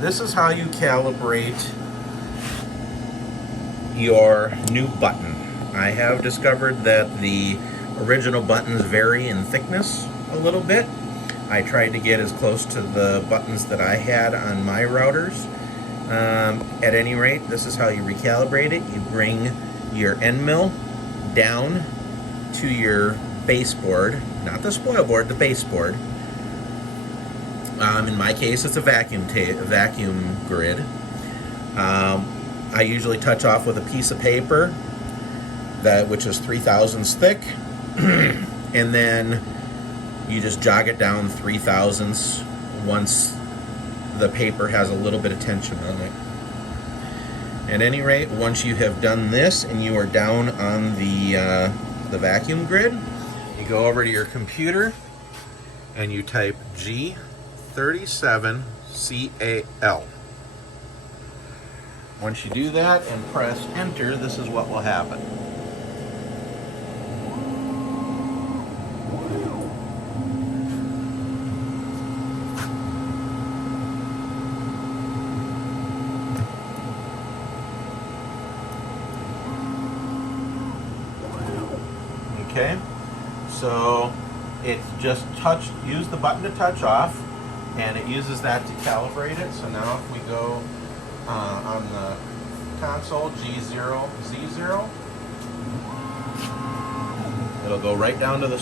This is how you calibrate your new button. I have discovered that the original buttons vary in thickness a little bit. I tried to get as close to the buttons that I had on my routers. At any rate, this is how you recalibrate it. You bring your end mill down to your baseboard, not the spoil board, the baseboard. In my case, it's a vacuum grid. I usually touch off with a piece of paper which is 3/1000 thick, and then you just jog it down 3/1000 once the paper has a little bit of tension on it. At any rate, once you have done this and you are down on the vacuum grid, you go over to your computer and you type G37CAL. Once you do that and press enter, this is what will happen. Okay, so it's just use the button to touch off, and it uses that to calibrate it. So now if we go on the console G0, Z0, it'll go right down to the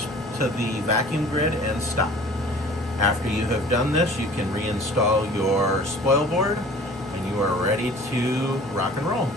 vacuum grid and stop. After you have done this, you can reinstall your spoil board and you are ready to rock and roll.